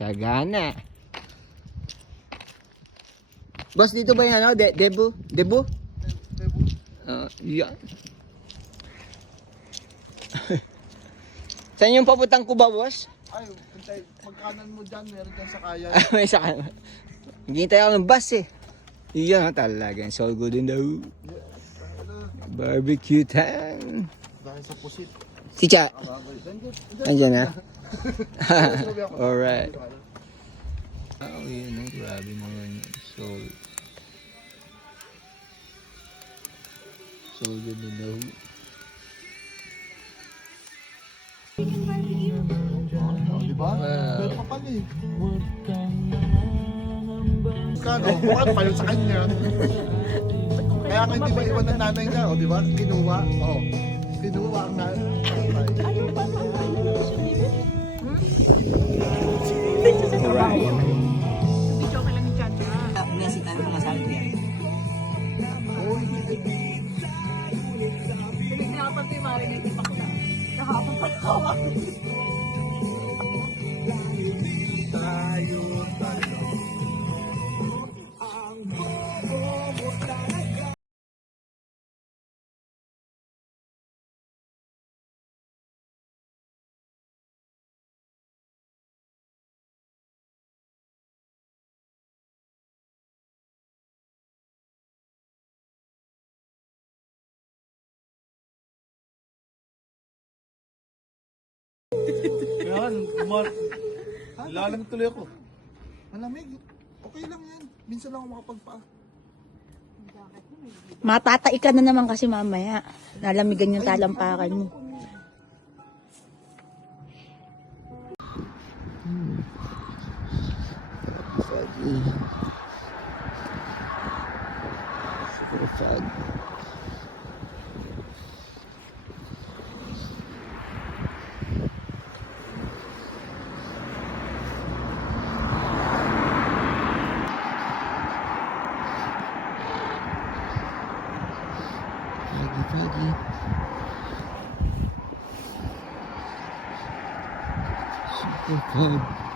Sagana. Boss, dito ba yung ano? Debu? Debu? Yan. Saan yung papuntang Cuba, boss? Ay, pagkanan mo dyan, meron dyan sa kaya. May saka. Hintay ako ng bus eh. Yan talagang so good in the barbecue time. Dahil sa pusit. Si Cha. Andiyan na. Alright. Oh, yun o. Grabe naman yun. So good in the Diba? Pero pa pala eh. Kano, bukad pa yun sa kanya. Kaya nga hindi ba iwan ng nanay niya, o diba? Kinuha. O. Kinuha ang nanay. Ayaw pa pa. Ano na siya, Bibi? Alright. Video ka lang ni Chacha. Nasitan ko nga sa akin yan. Pinaghirapan ko yung marinig. Di pa ko na. Nakapang patawa. Yan, lalamig tuloy ako. Malamig. Okay lang yan. Minsan lang ako makapagpa. Matatai ka na naman kasi mamaya. Nalamigan yung talampakan mo. Foggy. Super fog. Foggy. Super fog.